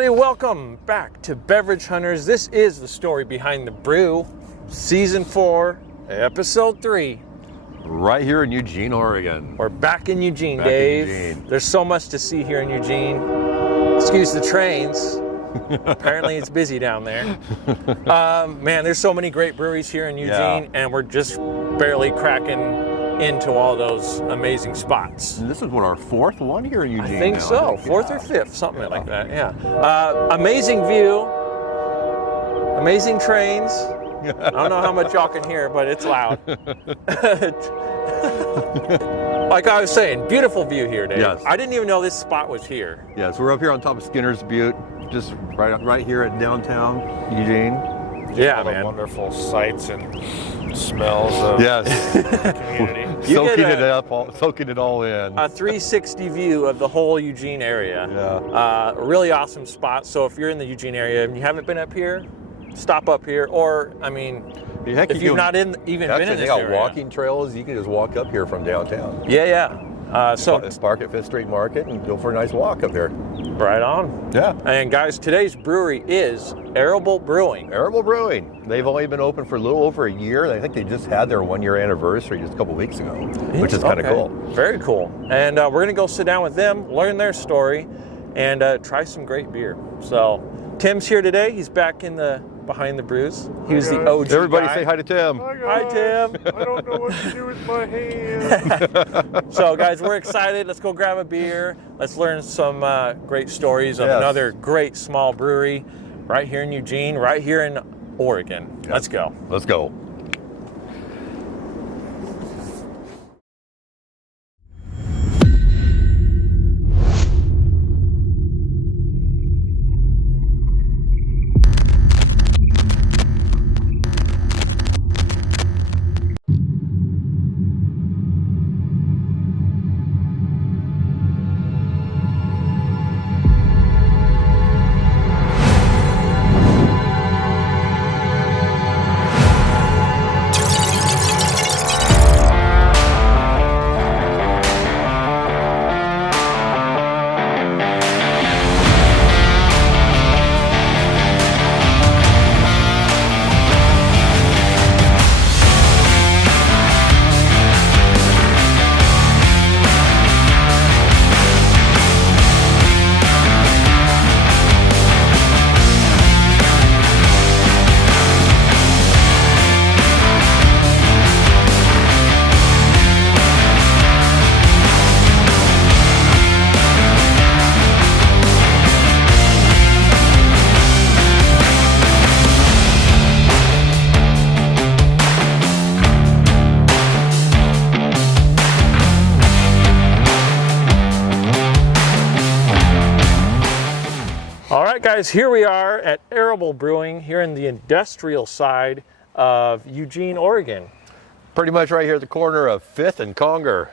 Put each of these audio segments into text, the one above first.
everybody, welcome back to Beverage Hunters. This is the Story Behind the Brew, Season 4, Episode 3. Right here in Eugene, Oregon. We're back in Eugene, Dave. There's so much to see here in Eugene. Excuse the trains. Apparently it's busy down there. Man, there's so many great breweries here in Eugene, and we're just barely cracking into all those amazing spots. And this is what, our fourth one here in Eugene? I think so. Fourth or fifth, something like that. Yeah. Amazing view. Amazing trains. I don't know how much y'all can hear, but it's loud. Like I was saying, beautiful view here, Dave. Yes. I didn't even know this spot was here. Yes, we're up here on top of Skinner's Butte, just right here at downtown Eugene. Yeah, all the man. wonderful sights and smells of the community. Soaking it all in. A 360 view of the whole Eugene area. Yeah. Really awesome spot. So if you're in the Eugene area and you haven't been up here, stop up here. Or, I mean, Heck, if you've not even been in this area. They got walking trails. You can just walk up here from downtown. Yeah. So park at Fifth Street Market and go for a nice walk up here. Right on. Yeah. And guys, today's brewery is Arable Brewing. Arable Brewing. They've only been open for a little over a year. I think they just had their 1 year anniversary just a couple weeks ago, which is kind of cool. Very cool. And we're going to go sit down with them, learn their story, and try some great beer. So Tim's here today. He's back in the Behind the Brews. He was the OG Everybody guy. Say hi to Tim. Hi, Tim. I don't know what to do with my hands. So, guys, we're excited. Let's go grab a beer. Let's learn some great stories of another great small brewery right here in Eugene, right here in Oregon. Yes. Let's go. Let's go. Guys, here we are at Arable Brewing here in the industrial side of Eugene, Oregon. Pretty much right here at the corner of 5th and Conger.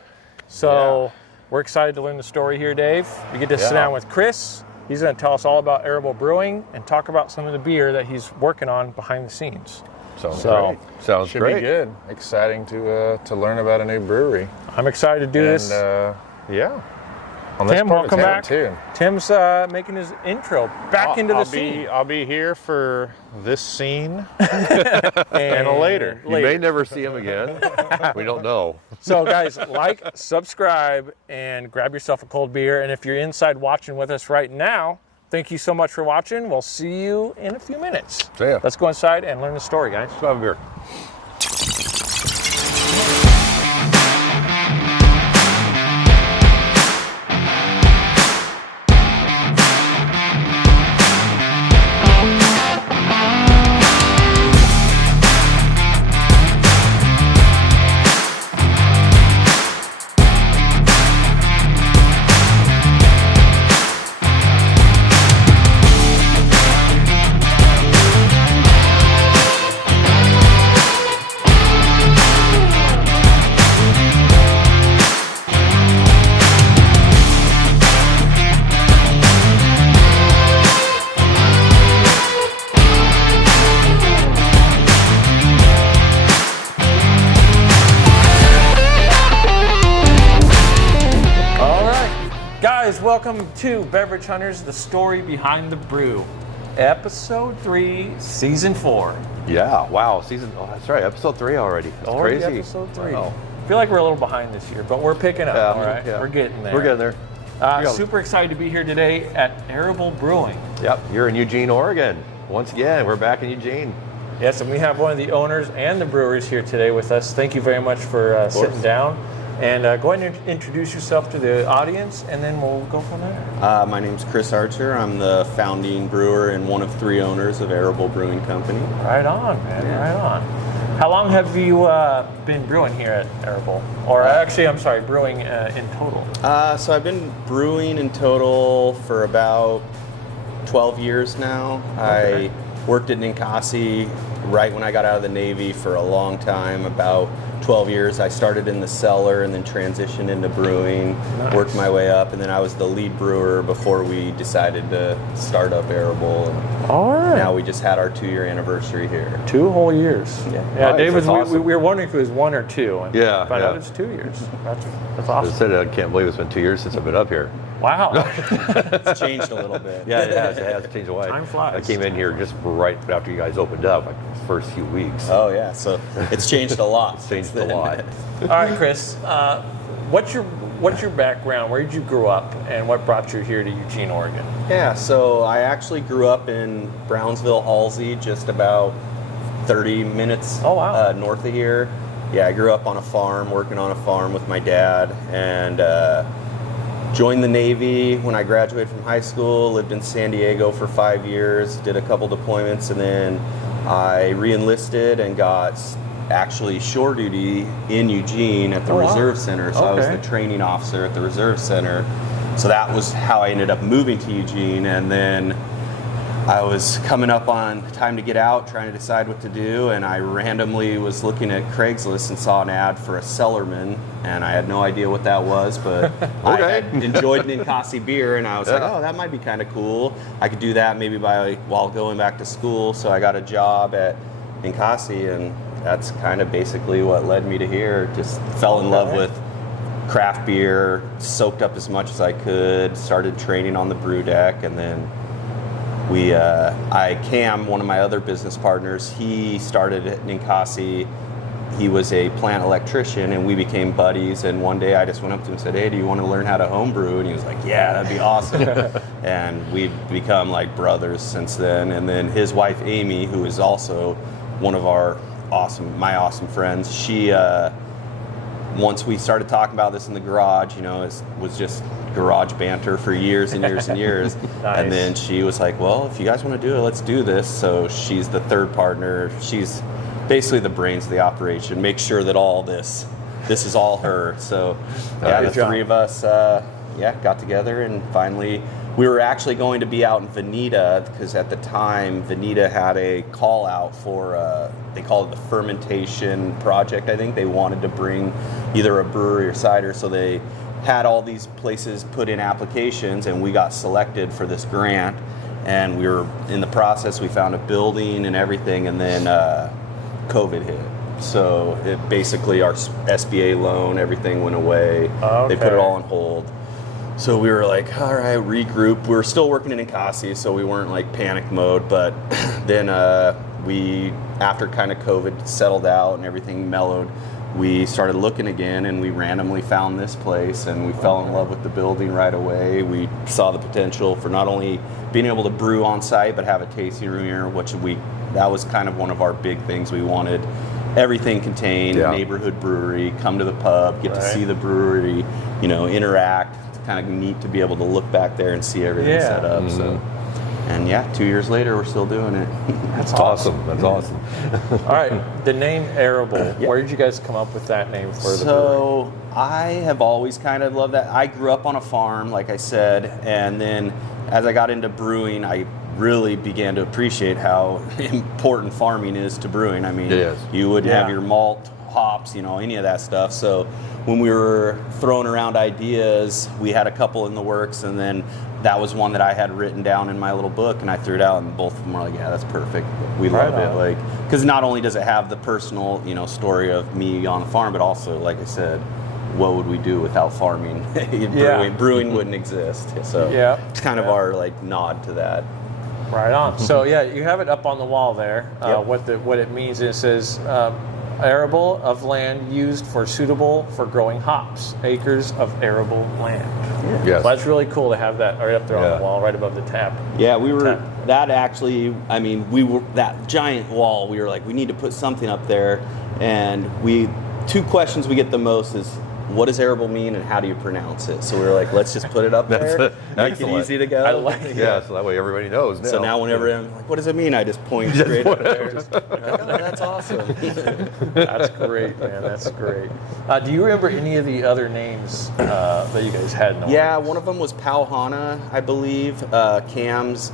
So we're excited to learn the story here, Dave. We get to sit down with Chris. He's going to tell us all about Arable Brewing and talk about some of the beer that he's working on behind the scenes. Sounds great. Sounds Should great. be good. Exciting to learn about a new brewery. I'm excited to do this. Yeah. Tim, welcome back. Too. Tim's making his intro back into the scene. I'll be here for this scene and later. You may never see him again. We don't know. So guys, like, subscribe, and grab yourself a cold beer. And if you're inside watching with us right now, thank you so much for watching. We'll see you in a few minutes. See ya. Let's go inside and learn the story, guys. Let's have a beer. welcome to Beverage Hunters, the Story Behind the Brew, Episode 3, Season 4. Yeah, wow, that's right, Episode 3 already. That's already crazy. Episode 3. Wow. I feel like we're a little behind this year, but we're picking up, all right? Yeah. We're getting there. We're getting there. Super excited to be here today at Arable Brewing. Yep, you're in Eugene, Oregon. Once again, we're back in Eugene. Yes, and we have one of the owners and the brewers here today with us. Thank you very much for sitting down. And go ahead and introduce yourself to the audience, and then we'll go from there. My name's Chris Archer. I'm the founding brewer and one of 3 owners of Arable Brewing Company. Right on, man, right on. How long have you been brewing here at Arable? Or actually, I'm sorry, brewing in total? So I've been brewing in total for about 12 years now. Okay. I worked at Ninkasi right when I got out of the Navy for a long time, about 12 years. I started in the cellar and then transitioned into brewing, worked my way up, and then I was the lead brewer before we decided to start up Arable. And all right. now we just had our 2-year anniversary here. 2 whole years. Yeah. Nice, David, awesome. we were wondering if it was 1 or 2. And Yeah, found out yeah. it's 2 years. That's I awesome. said I can't believe it's been 2 years since I've been up here. Wow. It's changed a little bit. Yeah, it has changed a lot. Time flies. I came in here just right after you guys opened up, like the first few weeks. Oh yeah, so it's changed a lot. It's changed a lot. All right, Chris. What's your background? Where did you grow up, and what brought you here to Eugene, Oregon? Yeah, so I actually grew up in Brownsville, Halsey, just about 30 minutes north of here. Yeah, I grew up on a farm, working on a farm with my dad, and joined the Navy when I graduated from high school, lived in San Diego for 5 years, did a couple deployments, and then I re-enlisted and got actually shore duty in Eugene at the Reserve Center. So I was the training officer at the Reserve Center. So that was how I ended up moving to Eugene, and then I was coming up on time to get out, trying to decide what to do, and I randomly was looking at Craigslist and saw an ad for a cellarman, and I had no idea what that was, but I had enjoyed Ninkasi beer, and I was like, oh, that might be kind of cool. I could do that maybe while going back to school, so I got a job at Ninkasi, and that's kind of basically what led me to here. Just fell in love with craft beer, soaked up as much as I could, started training on the brew deck, and then Cam, one of my other business partners, he started at Ninkasi. He was a plant electrician, and we became buddies. And one day I just went up to him and said, hey, do you want to learn how to homebrew? And he was like, yeah, that'd be awesome. And we've become like brothers since then. And then his wife, Amy, who is also one of my awesome friends, she, once we started talking about this in the garage, it was just garage banter for years and years and years. Nice. And then she was like, well, if you guys want to do it, let's do this. So she's the third partner. She's basically the brains of the operation. Make sure that all this is all her. So yeah, the 3 of us got together, and finally we were actually going to be out in Veneta, because at the time Veneta had a call out for they called it the fermentation project. I think they wanted to bring either a brewery or cider, so they had all these places put in applications, and we got selected for this grant, and we were in the process. We found a building and everything, and then COVID hit. So it basically, our SBA loan, everything went away. Okay. They put it all on hold. So we were like, all right, regroup. We were still working in Ninkasi, so we weren't like panic mode, but then after kind of COVID settled out and everything mellowed, we started looking again, and we randomly found this place, and we fell in love with the building right away. We saw the potential for not only being able to brew on site, but have a tasting room here, that was kind of one of our big things. We wanted everything contained, neighborhood brewery, come to the pub, get to see the brewery, interact. It's kind of neat to be able to look back there and see everything set up. Mm-hmm. So. And 2 years later, we're still doing it. That's awesome. That's awesome. All right, the name Arable. Where did you guys come up with that name for the brewery? So I have always kind of loved that. I grew up on a farm, like I said, and then as I got into brewing, I really began to appreciate how important farming is to brewing. I mean, you wouldn't have your malt, hops, any of that stuff. So when we were throwing around ideas, we had a couple in the works, and then that was one that I had written down in my little book, and I threw it out, and both of them were like, yeah, that's perfect. We love it. Because not only does it have the personal, story of me on the farm, but also, like I said, what would we do without farming? Brewing wouldn't exist. So it's kind of our like nod to that. Right on. So yeah, you have it up on the wall there. What it means is it says arable of land used suitable for growing hops, acres of arable land. Yes. So that's really cool to have that right up there on the wall, right above the tap. Yeah, we were that actually. I mean, we were that giant wall. We were like, we need to put something up there, and two questions we get the most is, what does arable mean and how do you pronounce it? So we were like, let's just put it up there, make it easy to go. I like it. Yeah, so that way everybody knows now. So now whenever I'm like, what does it mean? I just point straight up there. Oh, that's awesome. That's great, man. That's great. Do you remember any of the other names that you guys had in the one of them was Pauhana, I believe. Cam's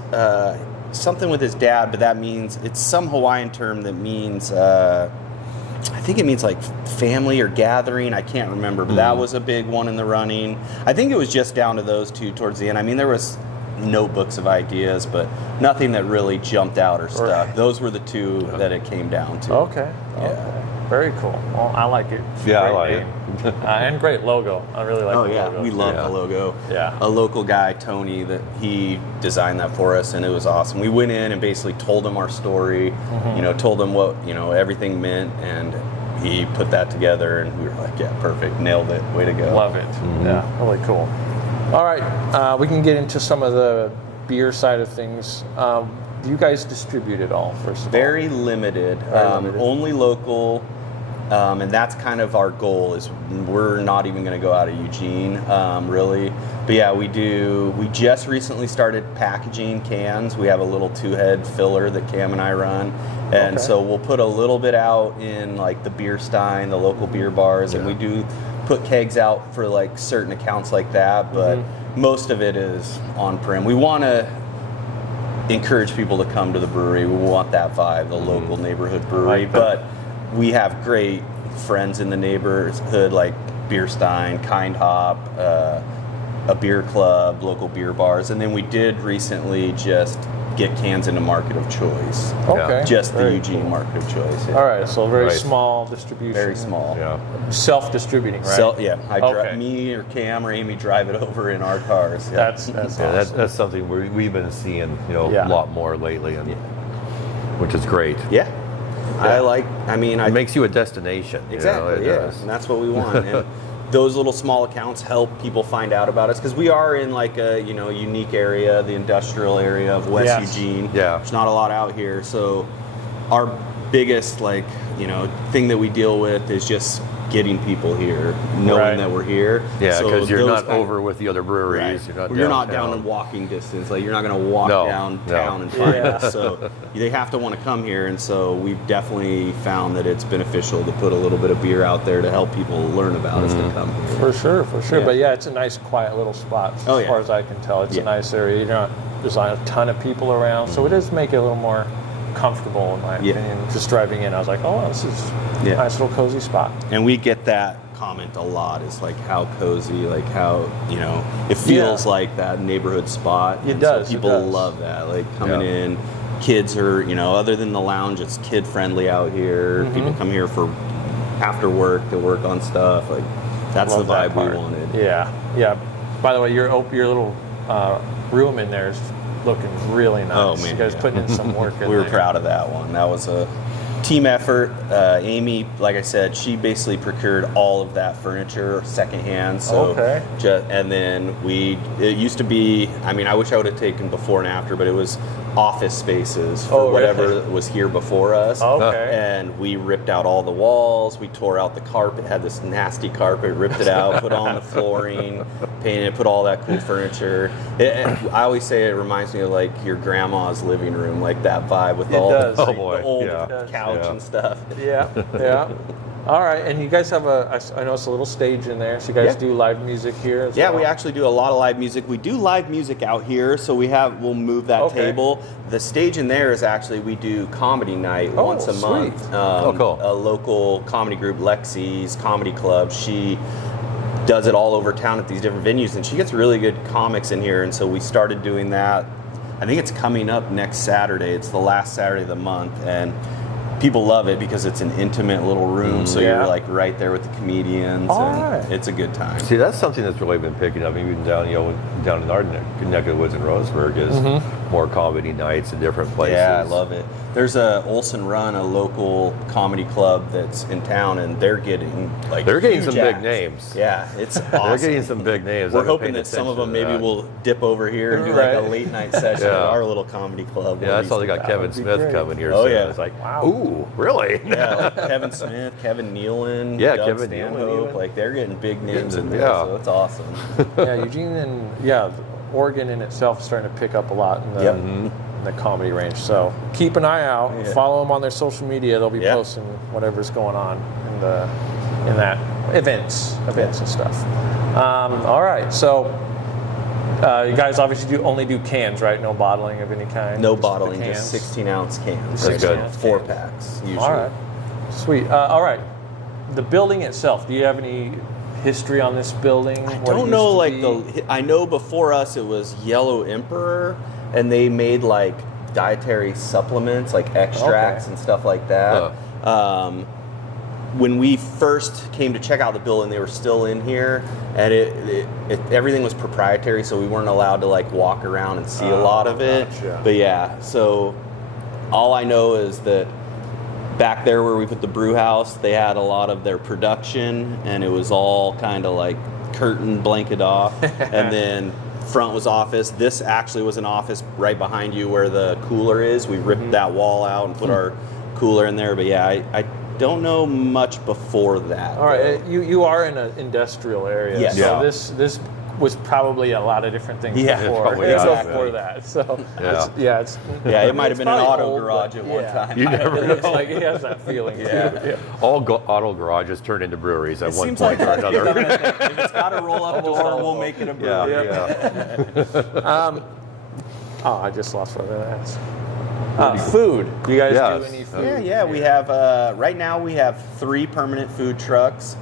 something with his dad, but that means, it's some Hawaiian term that means, I think it means like family or gathering. I can't remember, but that was a big one in the running. I think it was just down to those two towards the end. I mean, there was notebooks of ideas, but nothing that really jumped out or stuck. Right. Those were the two that it came down to. Okay. Yeah. Okay. Very cool. Well, I like it. Yeah, I Great like name. And great logo. I really like the logo. We love the logo. Yeah. A local guy, Tony, that he designed that for us, and it was awesome. We went in and basically told him our story, told him what, everything meant, and he put that together, and we were like, yeah, perfect, nailed it, way to go. Love it. Yeah, really cool. All right, we can get into some of the beer side of things. Do you guys distribute it all, first of all? Very limited. Only local. And that's kind of our goal, is we're not even going to go out of Eugene, really. But yeah, we do. We just recently started packaging cans. We have a little 2-head filler that Cam and I run. And so we'll put a little bit out in like the beer stein, the local beer bars, and we do put kegs out for like certain accounts like that, but most of it is on-prem. We want to encourage people to come to the brewery. We want that vibe, the local neighborhood brewery, but we have great friends in the neighborhood like Beer Stein, Kind Hop, a beer club, local beer bars, and then we did recently just get cans into market of choice. Okay. Just the Eugene market of choice. Yeah. All right, so very small distribution. Very small. Yeah. Self-distributing, right? Me or Cam or Amy drive it over in our cars. Yeah. That's awesome. That's something we've been seeing, a lot more lately, and which is great. Yeah. It makes you a destination. Exactly, does. and that's what we want. And those little small accounts help people find out about us, because we are in like a unique area, the industrial area of West Eugene. Yeah. There's not a lot out here, so our biggest thing that we deal with is just getting people here, knowing that we're here. Yeah, because so you're not over with the other breweries. Right. You're not down in walking distance. Like, you're not going to walk downtown and find us. So they have to want to come here. And so we've definitely found that it's beneficial to put a little bit of beer out there to help people learn about us to come here. For sure. Yeah. But yeah, it's a nice, quiet little spot as far as I can tell. It's a nice area. There's not a ton of people around, so it does make it a little more comfortable, in my opinion. Just driving in, I was like, oh, this is a nice little cozy spot. And we get that comment a lot. It's like how cozy, like how it feels like that neighborhood spot. It does. So people love that. Like coming in, kids are other than the lounge, it's kid friendly out here. People come here for after work to work on stuff. Like that's the vibe we wanted. Yeah. By the way, your little room in there is looking really nice. Oh man, you guys putting in some work in there. We were proud of that one. That was a team effort. Amy, like I said, she basically procured all of that furniture secondhand. So and then it used to be, I wish I would have taken before and after, but it was office spaces for whatever was here before us. And we ripped out all the walls, we tore out the carpet, had this nasty carpet, ripped it out, put on the flooring, painted it, put all that cool furniture. I always say it reminds me of like your grandma's living room, like that vibe with the old couch and stuff. Yeah. All right, and you guys have I know it's a little stage in there, so you guys do live music here as well? We actually do a lot of live music. We do live music out here, so we'll move that table. The stage in there is actually, we do comedy night once a month. Cool. A local comedy group, Lexi's Comedy Club, she does it all over town at these different venues, and she gets really good comics in here, and so we started doing that. I think it's coming up next Saturday. It's the last Saturday of the month, and people love it because it's an intimate little room, so you're like right there with the comedians, and it's a good time. See, that's something that's really been picking up, even down in our neck of the woods in Roseburg, is more comedy nights in different places. Yeah, I love it. There's a Olson Run, a local comedy club that's in town, and they're getting some big names. Yeah, it's awesome. They're getting some big names. We're hoping that some of them maybe will dip over here and do like a late night session at our little comedy club. Yeah, I saw they got Kevin Smith coming here. Oh soon. yeah, it's like, wow, ooh, really? Yeah, Kevin Smith, Kevin Nealon, Doug Kevin Stanhope, like they're getting big names in there, so it's awesome. Yeah, Eugene and Oregon in itself is starting to pick up a lot in the comedy range. So keep an eye out. Yeah. Follow them on their social media. They'll be posting whatever's going on in that events and stuff. All right, so you guys obviously only do cans, right? No bottling of any kind. No bottling, just 16-ounce cans. That's good. 4 packs usually. All right, sweet. All right, the building itself. Do you have any history on this building? I don't know. I know before us it was Yellow Emperor, and they made like dietary supplements, like extracts and stuff like that. When we first came to check out the building, they were still in here, and everything was proprietary, so we weren't allowed to like walk around and see a lot of it. Gotcha. But yeah, so all I know is that back there where we put the brew house, they had a lot of their production, and it was all kind of like curtain blanket off. And then front was office. This actually was an office right behind you where the cooler is. We ripped that wall out and put our cooler in there. But yeah, I don't know much before that. All right, you are in an industrial area. Yes. So this was probably a lot of different things before. Before that. So it might have been an auto garage at one time. You never know. It looks like it has that feeling. Yeah. All auto garages turn into breweries at one point like or another. If it's got to roll up door, we'll make it a brewery. I just lost what I was going to ask. Food. Do you guys do any food? Yeah. We have right now we have 3 permanent food trucks.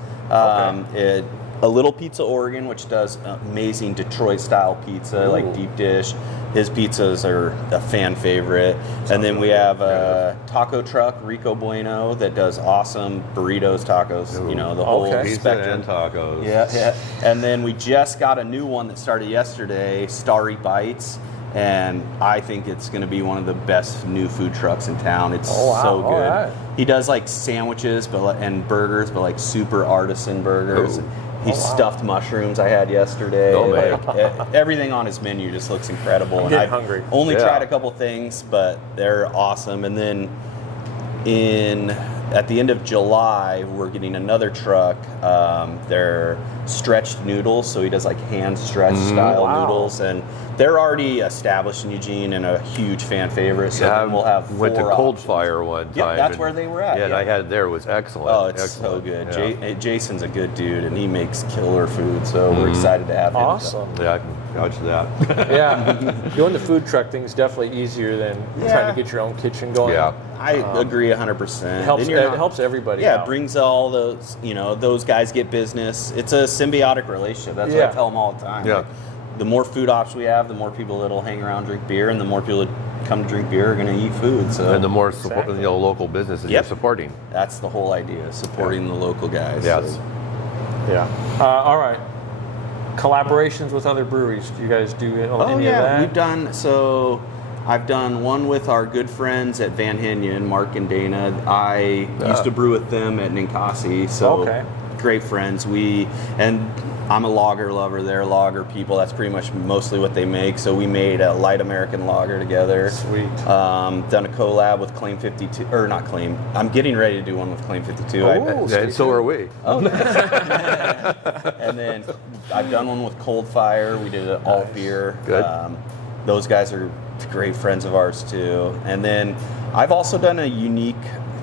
A Little Pizza Oregon, which does amazing Detroit-style pizza, like deep dish. His pizzas are a fan favorite. And then we have a taco truck, Rico Bueno, that does awesome burritos, tacos, the whole spectrum. And tacos. Yeah. And then we just got a new one that started yesterday, Story Bites. And I think it's going to be one of the best new food trucks in town. It's so good. Right. He does like sandwiches and burgers, but like super artisan burgers. He stuffed mushrooms I had yesterday. Everything on his menu just looks incredible. I'm hungry. Only tried a couple things, but they're awesome. And then at the end of July, we're getting another truck. They're stretched noodles, so he does like hand stretched style noodles, and they're already established in Eugene and a huge fan favorite. So then we'll have 4 went to Cold options. Fire one time. Yeah, that's where they were at. Yeah, and I had it there. It was excellent. Oh, it's so good. Yeah. Jason's a good dude, and he makes killer food, so we're excited to have him. Awesome. Yeah, I can vouch for that. Doing the food truck thing is definitely easier than trying to get your own kitchen going. Yeah. I agree 100%. It helps everybody out. It brings all those, those guys get business. It's a symbiotic relationship. That's what I tell them all the time. Yeah. Like, the more food options we have, the more people that'll hang around, drink beer, and the more people that come to drink beer are going to eat food. So, and the more local businesses you're supporting. That's the whole idea, supporting the local guys. Yes. So. All right. Collaborations with other breweries. Do you guys do any of that? We've done I've done one with our good friends at Van Henyen, Mark and Dana. I used to brew with them at Ninkasi, so great friends. I'm a lager lover. They're lager people. That's pretty much mostly what they make. So we made a light American lager together. Sweet. Done a collab with Claim 52, or not Claim. I'm getting ready to do one with Claim 52. And so are we. Oh, and then I've done one with Cold Fire. We did an alt beer. Good. Those guys are great friends of ours too. And then I've also done a unique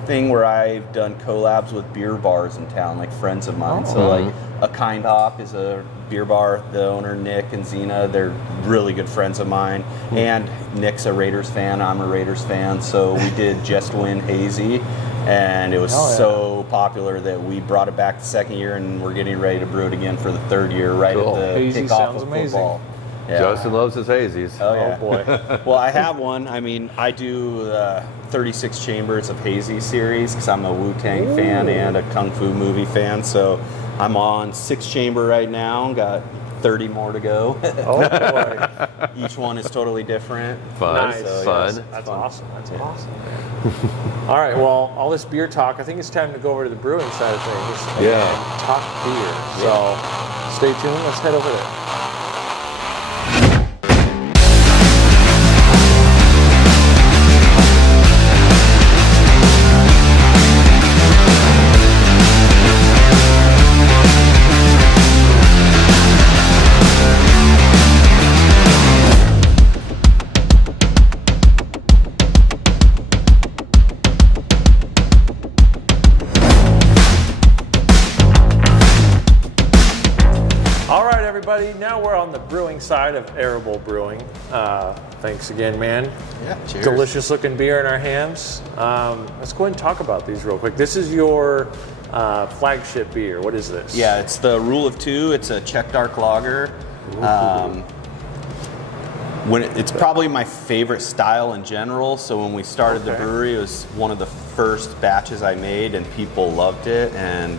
thing where I've done collabs with beer bars in town, like friends of mine. So like A Kind Hop is a beer bar. The owner, Nick and Zena, they're really good friends of mine. And Nick's a Raiders fan. I'm a Raiders fan. So we did Just Win Hazy, and it was so popular that we brought it back the second year, and we're getting ready to brew it again for the third year, right at the Hazy kickoff sounds of amazing. football. Yeah. Justin loves his hazies. Oh, yeah. boy. Well, I have one. I mean, I do 36 Chambers of Hazy series because I'm a Wu-Tang fan and a Kung Fu movie fan. So I'm on 6 chamber right now. Got 30 more to go. Oh boy. Each one is totally different. Fun. Nice. So, Fun. yes, That's fun. awesome. That's awesome. All right. Well, all this beer talk, I think it's time to go over to the brewing side of things. Yeah. And talk beer. So stay tuned. Let's head over there. Everybody, now we're on the brewing side of Arable Brewing. Thanks again, man. Yeah, cheers. Delicious looking beer in our hands. Let's go ahead and talk about these real quick. This is your flagship beer. What is this? Yeah, it's the Rule of Two. It's a Czech dark lager. It's probably my favorite style in general. So when we started the brewery, it was one of the first batches I made, and people loved it. And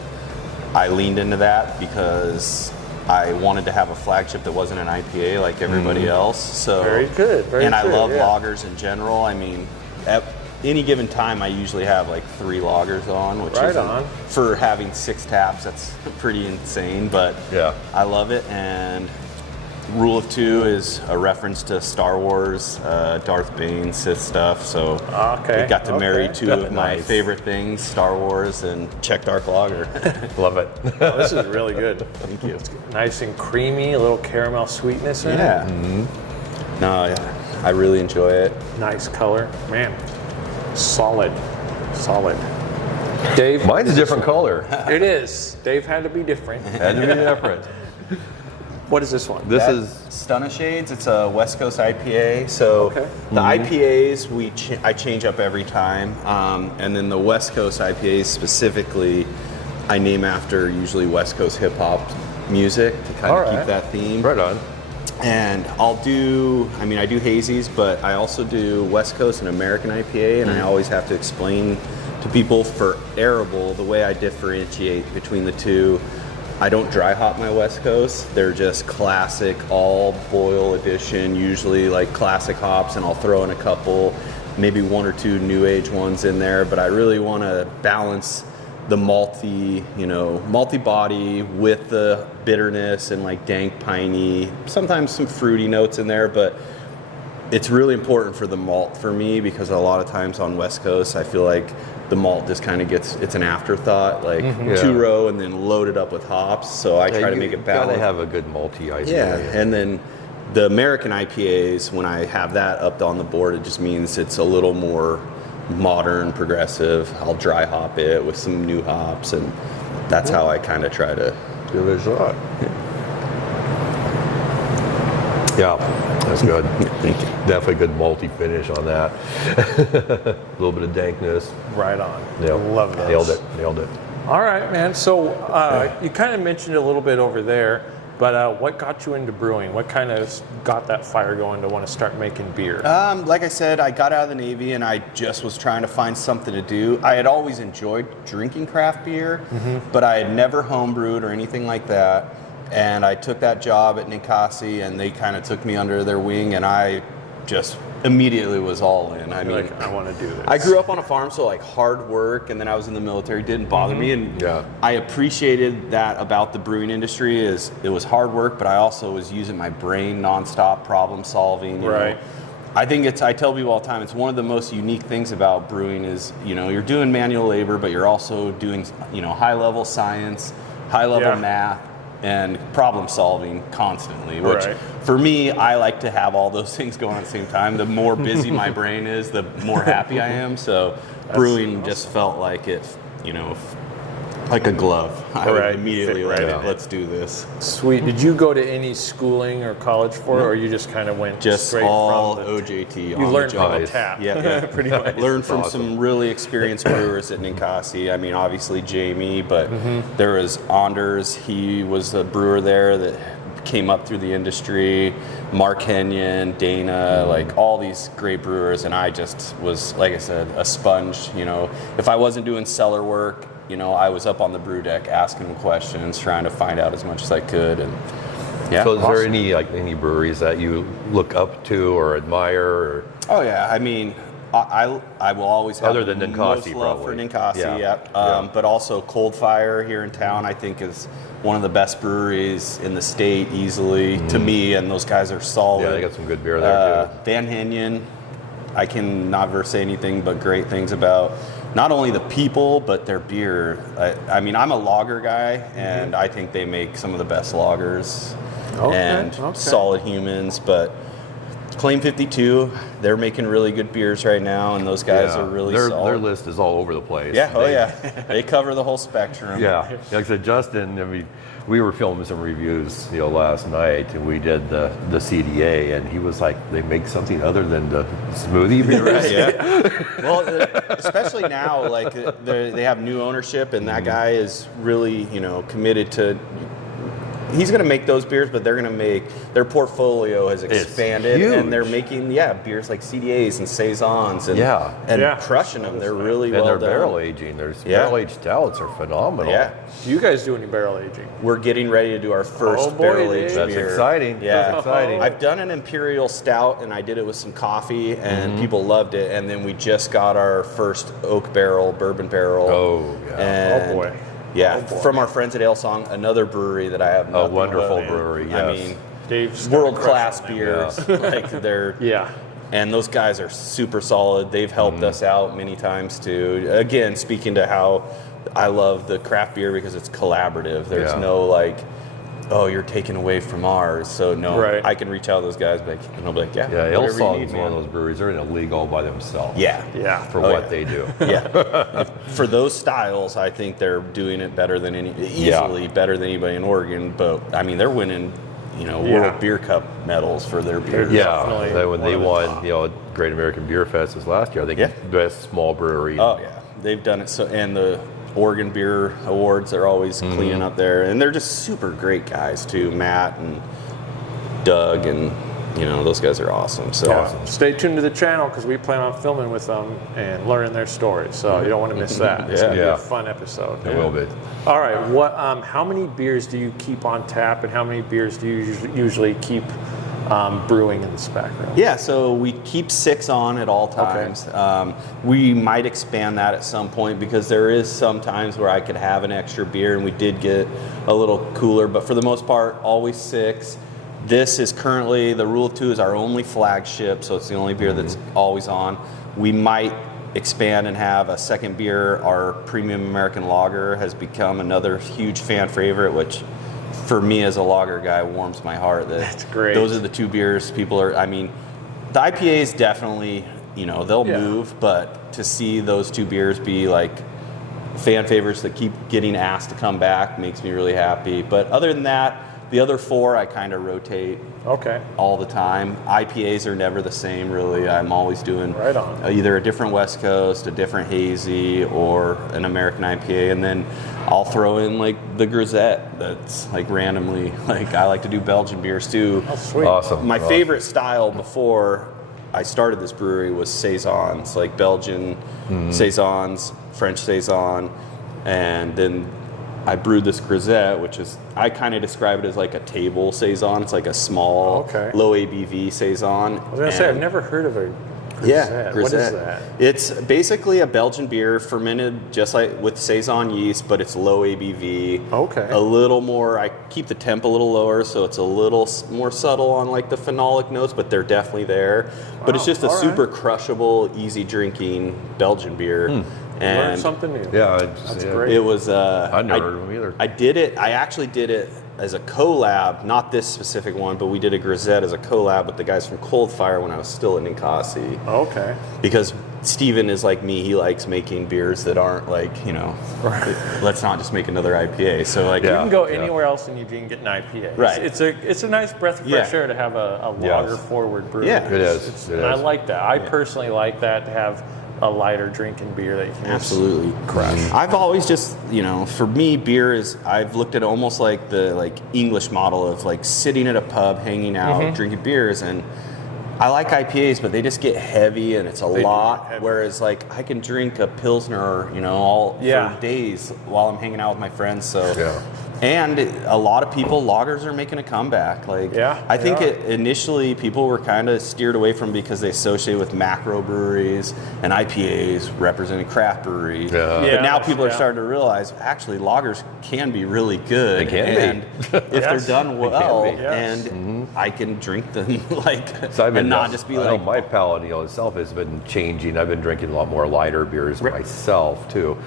I leaned into that because I wanted to have a flagship that wasn't an IPA like everybody else. So very good. Very and I good, love yeah. lagers in general. I mean, at any given time, I usually have like 3 lagers on, which Right is on. for having 6 taps. That's pretty insane, but Yeah. I love it. And Rule of Two is a reference to Star Wars, Darth Bane, Sith stuff. So Okay, I got to marry 2 of my Nice. favorite things, Star Wars and Czech dark lager. Love it. Oh, this is really good. Thank you. Nice and creamy, a little caramel sweetness in Yeah. it. No, yeah, I really enjoy it. Nice color. Man, solid. Solid. Dave? Mine's a different color. It is. Dave had to be different. Had to be different. What is this one? This That is Stunna Shades. It's a West Coast IPA. So Okay. the IPAs I change up every time, and then the West Coast IPAs specifically, I name after usually West Coast hip hop music to kind All of right. keep that theme. right on. And I do hazies, but I also do West Coast and American IPA, and I always have to explain to people for Arable the way I differentiate between the two. I don't dry hop my West Coast. They're just classic, all boil edition, usually like classic hops, and I'll throw in a couple, maybe 1 or 2 new age ones in there, but I really want to balance the malty body with the bitterness and like dank piney, sometimes some fruity notes in there, but it's really important for the malt for me because a lot of times on West Coast, I feel like the malt just kind of it's an afterthought, like Yeah. 2-row and then loaded up with hops. So I try to make it balanced. Gotta have a good malty IPA. Yeah, and then the American IPAs, when I have that up on the board, it just means it's a little more modern, progressive. I'll dry hop it with some new hops, and that's how I kind of try to Give it a shot. Yeah, that's good. Thank you. Definitely good malty finish on that. A little bit of dankness. Right on. Nailed, Love those. Nailed it. All right, man. So you kind of mentioned a little bit over there, but what got you into brewing? What kind of got that fire going to want to start making beer? Like I said, I got out of the Navy and I just was trying to find something to do. I had always enjoyed drinking craft beer, but I had never homebrewed or anything like that. And I took that job at Ninkasi, and they kind of took me under their wing, and I just immediately was all in. I mean, Like, I want to do this. I grew up on a farm, so like hard work, and then I was in the military, didn't bother me, and Yeah. I appreciated that about the brewing industry is it was hard work, but I also was using my brain nonstop, problem solving. You Right. know. I think I tell people all the time, it's one of the most unique things about brewing is, you're doing manual labor, but you're also doing, high level science, high level Yeah. math, and problem solving constantly, which Right. for me, I like to have all those things going at the same time. The more busy my brain is, the more happy I am. So brewing just felt like it, like a glove. I would Right. immediately Fit right like, in. let's do this. Sweet. Did you go to any schooling or college for it, or you just kind of went Just straight all from the OJT. You on learned the from job. a tap. Yeah. Pretty much. Learned from Awesome. some really experienced brewers at Ninkasi. I mean, obviously Jamie, but there was Anders. He was a brewer there that came up through the industry, Mark Kenyon, Dana, like all these great brewers, and I just was, like I said, a sponge. You know, if I wasn't doing cellar work, you know, I was up on the brew deck asking them questions, trying to find out as much as I could, and yeah. So is there any breweries that you look up to or admire? Or? Oh yeah, I mean, I will always have other than the Ninkasi, most love for probably. Ninkasi, but also Cold Fire here in town, I think is one of the best breweries in the state, easily to me, and those guys are solid. Yeah, they got some good beer there too. Van Henyen, I can never say anything but great things about not only the people but their beer. I mean, I'm a lager guy, and I think they make some of the best lagers and solid humans, but Claim 52, they're making really good beers right now, and those guys are really solid. Their list is all over the place. Yeah, they cover the whole spectrum. Yeah, like I said, Justin, I mean, we were filming some reviews, you know, last night, and we did the CDA, and he was like, they make something other than the smoothie beer. Right, yeah. Well, especially now, like they have new ownership, and that guy is really, you know, committed to. He's going to make those beers, but they're going to make their portfolio has expanded, and they're making beers like CDAs and saisons and crushing them. They're really well done. And they're barrel aging. Their barrel aged stouts are phenomenal. Yeah. Do you guys do any barrel aging? We're getting ready to do our first barrel aged beer. That's exciting. Yeah, that's exciting. I've done an imperial stout, and I did it with some coffee, and people loved it. And then we just got our first oak barrel, bourbon barrel. Oh yeah. And boy. Yeah, from our friends at Ale Song, another brewery that I have. A wonderful brewery, yes. I mean, Dave's world-class beers. Like they're and those guys are super solid. They've helped us out many times too. Again, speaking to how I love the craft beer because it's collaborative. There's no like, oh, you're taking away from ours. So no, I can reach out to those guys, and they'll be like, Ale Song is one of those breweries. They're in a league all by themselves. For what they do. For those styles, I think they're doing it better than easily better than anybody in Oregon. But I mean, they're winning, you know, World Beer Cup medals for their beer. When they won, you know, Great American Beer Fest this last year, I think best small brewery. Oh yeah, they've done it so, and the Oregon Beer Awards, they're always cleaning up there, and they're just super great guys too. Matt and Doug, and you know, those guys are awesome. So stay tuned to the channel because we plan on filming with them and learning their stories. So you don't want to miss that. It's gonna be a fun episode. It will be. All right. What? How many beers do you keep on tap, and how many beers do you usually keep brewing in the spec room? Yeah, so we keep 6 on at all times. We might expand that at some point because there is some times where I could have an extra beer, and we did get a little cooler, but for the most part, always 6. This is currently, the Rule of 2 is our only flagship, so it's the only beer that's always on. We might expand and have a second beer. Our Premium American Lager has become another huge fan favorite, which for me as a lager guy warms my heart. That's great. Those are the 2 beers people are, I mean, the IPAs definitely, you know, they'll move, but to see those 2 beers be like fan favorites that keep getting asked to come back makes me really happy. But other than that, the other 4 I kind of rotate all the time. IPAs are never the same, really. I'm always doing either a different West Coast, a different hazy, or an American IPA, and then I'll throw in like the Grisette that's like randomly. Like I like to do Belgian beers too. Oh, sweet. Awesome. My favorite style before I started this brewery was saisons, like Belgian saisons, French saison, and then I brewed this Grisette, which is, I kind of describe it as like a table saison. It's like a small, low ABV saison. I was going to say, I've never heard of a Grisette. Yeah, Grisette. What is that? It's basically a Belgian beer fermented just like with saison yeast, but it's low ABV. Okay. A little more, I keep the temp a little lower, so it's a little more subtle on like the phenolic notes, but they're definitely there. But it's just a super crushable, easy drinking Belgian beer. And learn something new. Yeah, that's great. It was. I've never heard of them either. I did it. I actually did it as a collab, not this specific one, but we did a Grisette as a collab with the guys from Cold Fire when I was still at Ninkasi. Okay. Because Steven is like me; he likes making beers that aren't like, you know, let's not just make another IPA. So like, you can go anywhere else in Eugene and get an IPA. Right. It's a nice breath of fresh air to have a lager forward brew. Yeah, it is. And I like that. I personally like that, to have a lighter drinking beer that you can Absolutely crush. I've always just, for me, beer is, I've looked at it almost like the English model of like sitting at a pub, hanging out, drinking beers, and I like IPAs, but they just get heavy and it's a lot. Whereas like I can drink a Pilsner, for days while I'm hanging out with my friends. So, and a lot of people, lagers are making a comeback. I think initially people were kind of steered away from because they associate with macro breweries and IPAs representing craft breweries. But now people are starting to realize actually lagers can be really good. They can be. If they're done well, and I can drink them not just be like. My palate, itself has been changing. I've been drinking a lot more lighter beers myself too.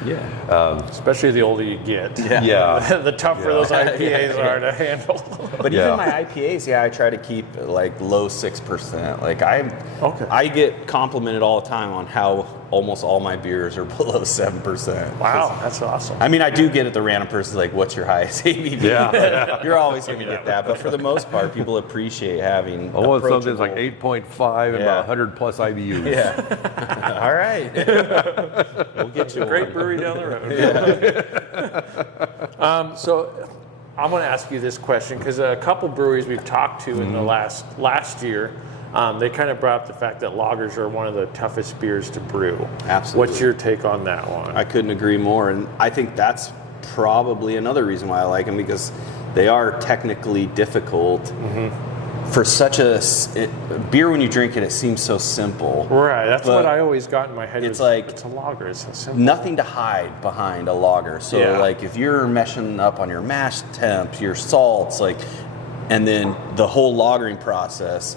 Especially the older you get. The tougher those IPAs are to handle. But even my IPAs, I try to keep like low 6%. I get complimented all the time on how almost all my beers are below 7%. Wow, that's awesome. I mean, I do get at the random person like, "What's your highest ABV?" You're always going to get that, but for the most part, people appreciate having. Something's like 8.5 and about 100 plus IBUs. All right. We'll get you a great brewery down the road. So I'm going to ask you this question because a couple breweries we've talked to in the last year, they kind of brought up the fact that lagers are one of the toughest beers to brew. Absolutely. What's your take on that one? I couldn't agree more, and I think that's probably another reason why I like them, because they are technically difficult. For such a beer, when you drink it, it seems so simple. Right, that's what I always got in my head. It's like it's a lager. It's so simple. Nothing to hide behind a lager. So like if you're meshing up on your mash temps, your salts, and then the whole lagering process,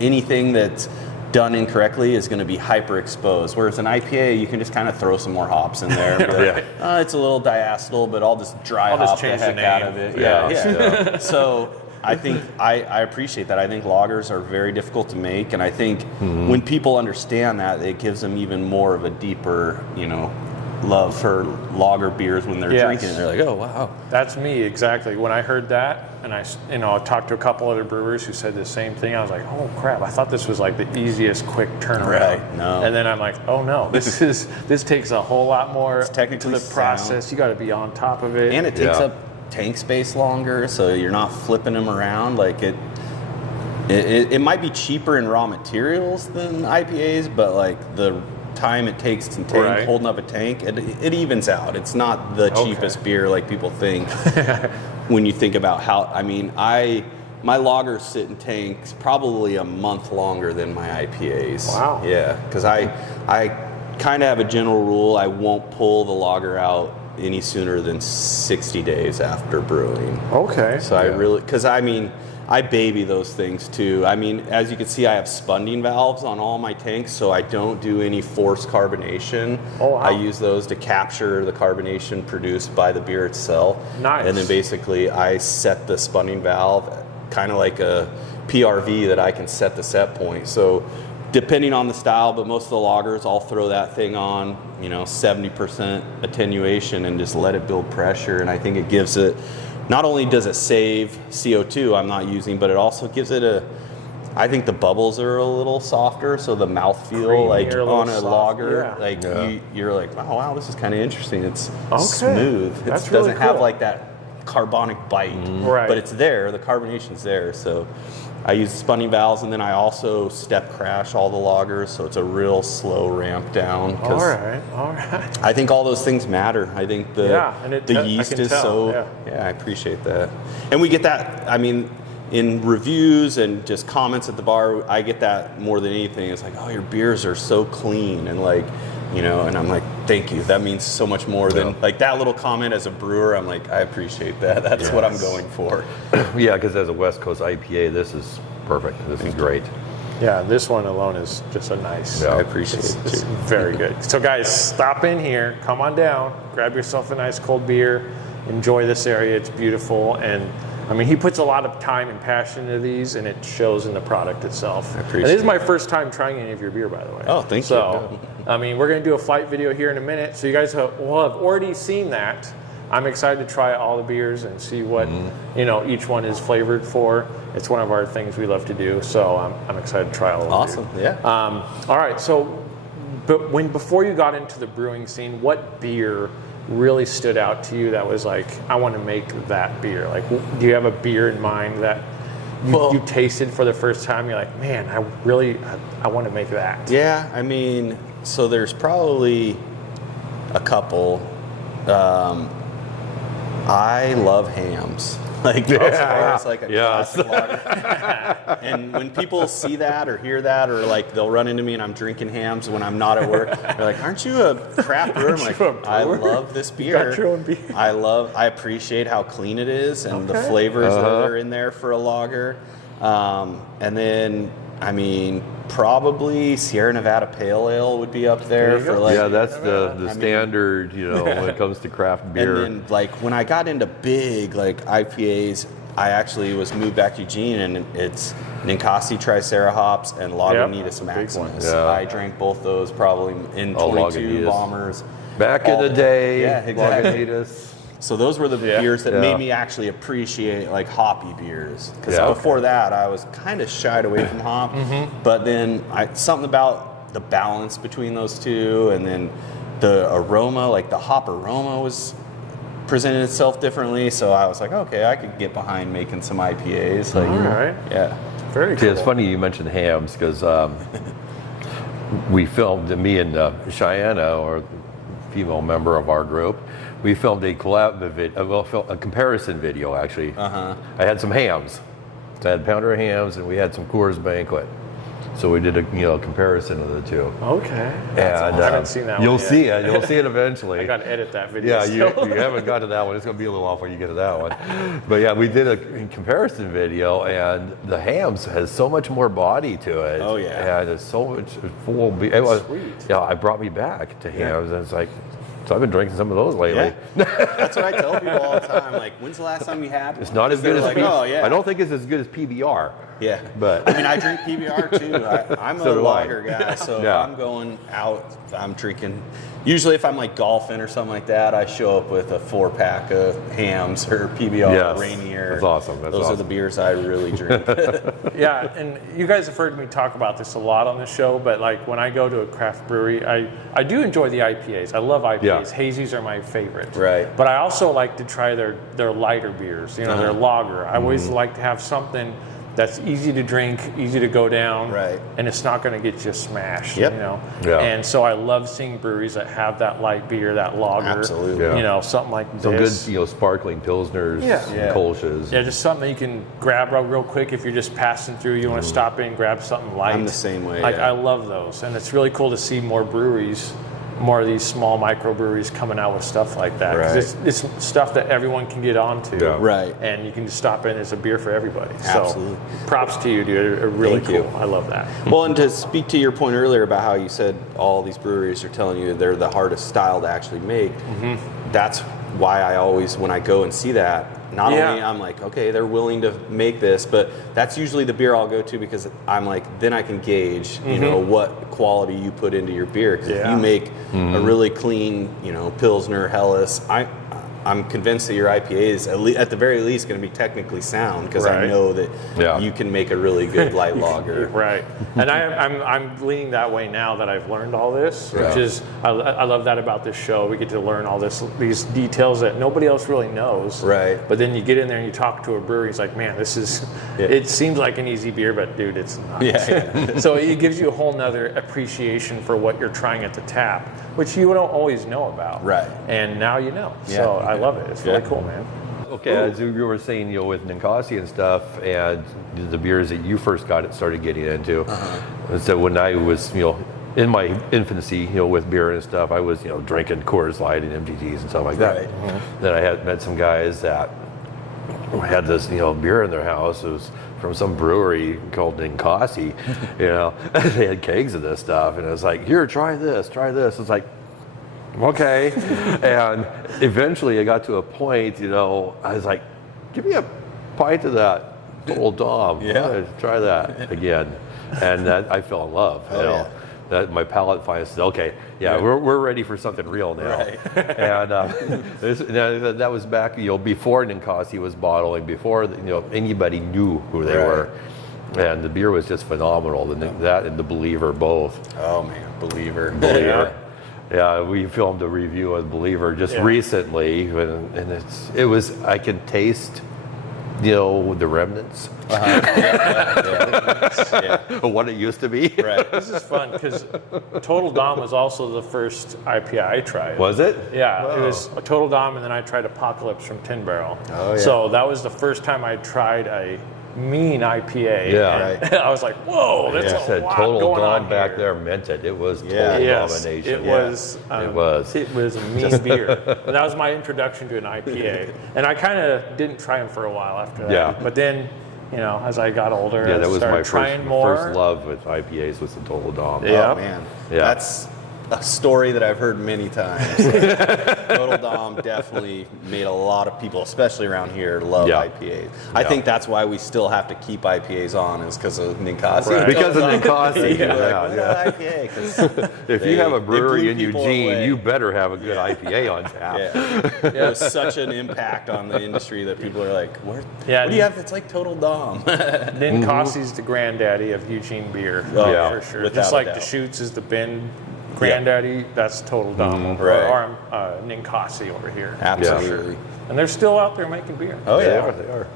anything that's done incorrectly is going to be hyper exposed. Whereas an IPA, you can just kind of throw some more hops in there. It's a little diacetyl, but I'll just dry hop the heck out of it. So I think I appreciate that. I think lagers are very difficult to make, and I think when people understand that, it gives them even more of a deeper, love for lager beers when they're drinking it. They're like, oh wow. That's me exactly. When I heard that, and I talked to a couple other brewers who said the same thing, I was like, oh crap! I thought this was like the easiest quick turnaround. Right. No. And then I'm like, oh no, this takes a whole lot more to the process. You got to be on top of it, and it takes up tank space longer, so you're not flipping them around. Like it might be cheaper in raw materials than IPAs, but like the time it takes to holding up a tank, it evens out. It's not the cheapest beer like people think. When you think about how, my lagers sit in tanks probably a month longer than my IPAs. Wow. Yeah, because I kind of have a general rule. I won't pull the lager out any sooner than 60 days after brewing. Okay. So I baby those things too. As you can see, I have spunding valves on all my tanks, so I don't do any forced carbonation. Oh, wow. I use those to capture the carbonation produced by the beer itself. Nice. And then basically I set the spunding valve kind of like a PRV that I can set the set point. So depending on the style, but most of the lagers, I'll throw that thing on, 70% attenuation and just let it build pressure. And I think it gives it, not only does it save CO2 I'm not using, but it also gives it I think the bubbles are a little softer, so the mouthfeel on a lager, you're like, oh wow, this is kind of interesting. It's smooth. It doesn't have like that carbonic bite, but it's there. The carbonation's there. So I use spunding valves, and then I also step crash all the lagers, so it's a real slow ramp down. All right. I think all those things matter. I think the yeast is so. I appreciate that, and we get that. In reviews and just comments at the bar, I get that more than anything. It's like, oh, your beers are so clean, and and I'm like, thank you. That means so much more than like that little comment as a brewer. I'm like, I appreciate that. That's what I'm going for. Yeah, because as a West Coast IPA, this is perfect. This is great. Yeah, this one alone is just a nice. I appreciate it. It's very good. So guys, stop in here, come on down, grab yourself a nice cold beer, enjoy this area. It's beautiful, and he puts a lot of time and passion into these, and it shows in the product itself. I appreciate it. This is my first time trying any of your beer, by the way. Oh, thank you. So, we're going to do a flight video here in a minute, so you guys will have already seen that. I'm excited to try all the beers and see what each one is flavored for. It's one of our things we love to do, so I'm excited to try all of them. Awesome, yeah. All right, so But before you got into the brewing scene, what beer really stood out to you that was like, I want to make that beer? Like, do you have a beer in mind that you tasted for the first time? You're like, man, I want to make that. Yeah, I mean, so there's probably a couple. I love hams. Like, as far as like a classic lager. And when people see that or hear that, or like they'll run into me and I'm drinking hams when I'm not at work, they're like, "Aren't you a craft brewer?" I'm like, "I love this beer. You got your own beer. I appreciate how clean it is and the flavors that are in there for a lager." And then, I mean, probably Sierra Nevada Pale Ale would be up there for like. Yeah, that's the standard, when it comes to craft beer. And then, like, when I got into big, like, IPAs, I actually was moved back to Eugene, and it's Ninkasi Tricera hops and Lagunitas Maximus. Yeah. I drank both those probably in 22 bombers. Back in the day. Yeah, exactly. Lagunitas. So those were the beers that made me actually appreciate like hoppy beers. Because before that, I was kind of shied away from hop. But then something about the balance between those two, and then the aroma, like the hop aroma was presented itself differently. So I was like, okay, I could get behind making some IPAs. Like, all right. Yeah. Very cool. See, it's funny you mentioned hams because we filmed, me and Cheyenne, or female member of our group, we filmed a a comparison video actually. I had some hams. So I had Pounder of hams and we had some Coors Banquet. So we did a comparison of the two. Okay. And I haven't seen that one you'll yet. see it. You'll see it eventually. I got to edit that video. Yeah, you haven't got to that one. It's going to be a little while before you get to that one. But yeah, we did a comparison video, and the hams has so much more body to it. Oh, yeah. And it's so much full. It was, Sweet. Yeah, it brought me back to hams, and it's like, so I've been drinking some of those lately. Yeah. That's what I tell people all the time. Like, when's the last time you had one? It's not as good as like, I don't think it's as good as PBR. Yeah, but I mean, I drink PBR too. I'm a lager guy, so if I'm going out, I'm drinking. Usually, if I'm like golfing or something like that, I show up with a 4-pack of hams or PBR Rainier. That's awesome. Those are the beers I really drink. Yeah, and you guys have heard me talk about this a lot on the show, but like when I go to a craft brewery, I do enjoy the IPAs. I love IPAs. Yeah. Hazies are my favorite. Right. But I also like to try their lighter beers, their lager. I always like to have something that's easy to drink, easy to go down, and it's not going to get you smashed. Yeah. And so I love seeing breweries that have that light beer, that lager. Absolutely. Something like some this. good, sparkling pilsners, Kolsch's. Yeah, just something that you can grab real quick if you're just passing through. You want to stop in, grab something light. I'm the same way. I love those, and it's really cool to see more breweries. More of these small microbreweries coming out with stuff like that. 'Cause it's stuff that everyone can get onto. Yeah. Right. And you can just stop in. There's a beer for everybody. Absolutely. So props to you, dude. Really Thank you. cool. I love that. Well, and to speak to your point earlier about how you said all these breweries are telling you they're the hardest style to actually make, that's why I always, when I go and see that, not only I'm like, okay, they're willing to make this, but that's usually the beer I'll go to because I'm like, then I can gauge, what quality you put into your beer. Because if you make a really clean, Pilsner, Helles, I'm convinced that your IPA is at the very least going to be technically sound because I know that you can make a really good light lager. Right. And I'm leaning that way now that I've learned all this, which is I love that about this show. We get to learn all these details that nobody else really knows. Right. But then you get in there and you talk to a brewery. It's like, man, this is. It seems like an easy beer, but dude, it's not. Yeah. So it gives you a whole nother appreciation for what you're trying at the tap, which you don't always know about. Right. And now you know. So I love it. It's really cool, man. Okay, as you were saying, with Ninkasi and stuff, and the beers that you first started getting into. And so when I was, in my infancy, with beer and stuff, I was, drinking Coors Light and MGTs and stuff like that. Right. Then I had met some guys that had this, beer in their house. It was from some brewery called Ninkasi. They had kegs of this stuff, and it was like, here, try this. It's like, okay. And eventually I got to a point, I was like, give me a pint of that Old Dom. Try that again. And I fell in love. That my palate finally said, okay, we're ready for something real now. Right. And that was back, before Ninkasi was bottling, before anybody knew who they were. And the beer was just phenomenal. That and the Believer both. Oh man, Believer. Yeah, we filmed a review of Believer just recently, and I could taste, the remnants of what it used to be. Right. This is fun because Total Dom was also the first IPA I tried. Was it? Yeah, Wow. it was a Total Dom, and then I tried Apocalypse from Tin Barrel. Oh, yeah. So that was the first time I tried a mean IPA. Yeah. And I was like, whoa, that's I a said lot Total going Dom on back here. there meant it. It was total Yes, domination. it was. It was a mean beer. And that was my introduction to an IPA. And I kind of didn't try them for a while after that. Yeah. But then, as I got older, Yeah, I that was started my trying more. first love with IPAs was the Total Dom. Yeah. Oh man, Yeah. that's a story that I've heard many times. Total Dom definitely made a lot of people, especially around here, love IPAs. I think that's why we still have to keep IPAs on, is because of Ninkasi. Right. Because of Ninkasi. IPA. 'cause If you have a they brewery blew in people Eugene, away. you better have a good IPA on tap. It was such an impact on the industry that people are like, what do you have that's like Total Dom? Ninkasi's the granddaddy of Eugene beer, Oh, yeah. for sure. Without Just a like doubt. Deschutes is the Bend granddaddy, that's Total Dom, Right. or Ninkasi over here. Absolutely. And they're still out there making beer. Oh They yeah. are, they are.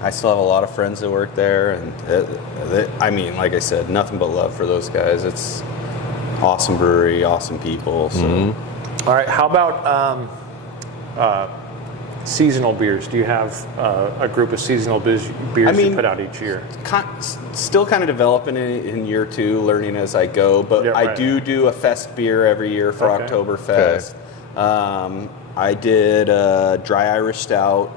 I still have a lot of friends that work there, and like I said, nothing but love for those guys. It's awesome brewery, awesome people. So. All right, how about seasonal beers? Do you have a group of seasonal beers you put out each year? Still kind of developing it in year two, learning as I go. But Yeah, I right. do a fest beer every year for Okay. Oktoberfest. I did a dry Irish stout,